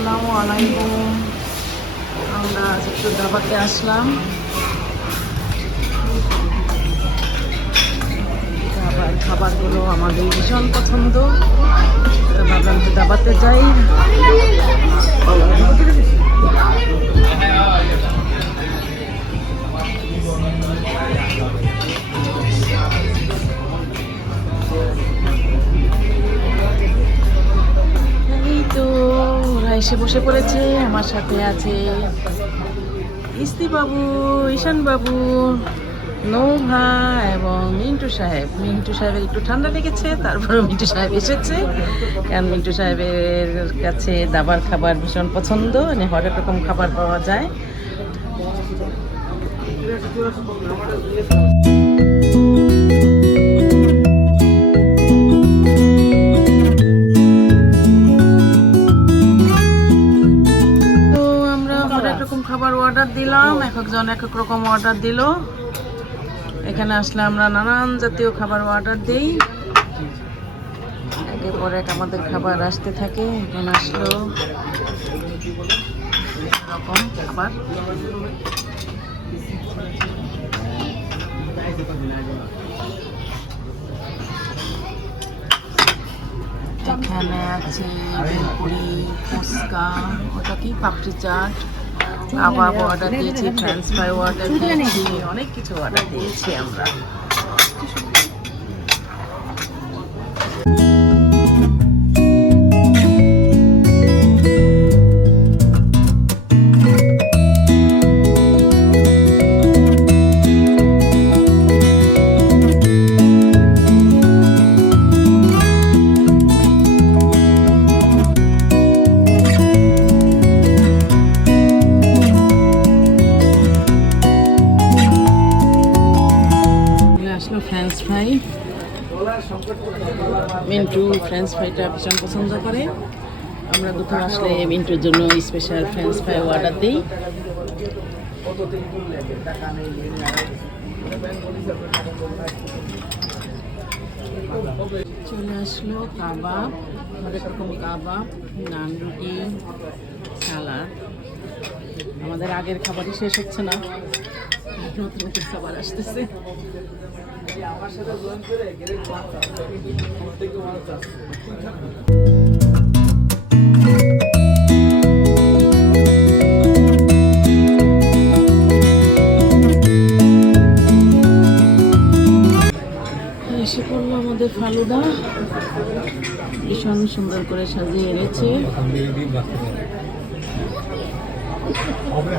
আসসালামু আলাইকুম। আমরা একটু দাবাতে আসলাম। খাবার খাবারগুলো আমাদের ভীষণ পছন্দ। ভাবলাম দাবাতে যাই। এসে বসে পড়েছে, আমার সাথে আছে ইস্তি বাবু ঈশান বাবু নৌভা এবং মিন্টু সাহেব। মিন্টু সাহেবের একটু ঠান্ডা লেগেছে তারপরে মিন্টু সাহেব এসেছে। কারণ মিন্টু সাহেবের কাছে দাবার খাবার ভীষণ পছন্দ মানে হরেক রকম খাবার পাওয়া যায়। রকম খাবার অর্ডার দিলাম এক একজন এক এক রকম অর্ডার দিল। এখানে আসলে আমরা নানান জাতীয় খাবার অর্ডার দিই। একের পর এক আমাদের খাবার আসতে থাকে এখন আসলো রকম খাবার। এখানে আছে বেলপুরি ফুচকা ওটা কি? পাপড়ি চাট। কাবাব অর্ডার দিয়েছি ফ্রেঞ্চ ফ্রাই অর্ডার দিয়েছি অনেক কিছু অর্ডার দিয়েছি আমরা। ফ্রাই মিন্টু ফ্রেঞ্চ ফ্রাইটা ভীষণ পছন্দ করে। আমরা কোথাও আসলে মিন্টুর জন্য স্পেশাল ফ্রেঞ্চ ফ্রাই অর্ডার দিই। চলে আসলো কাবাব। অনেক রকম কাবাব, নান রুটি সালাড আমাদের আগের খাবারই শেষ হচ্ছে না। নতুন নতুন খাবার আসতেছে। এসে পড়ল আমাদের ফালুদা। ভীষণ সুন্দর করে সাজিয়ে এনেছে। হবে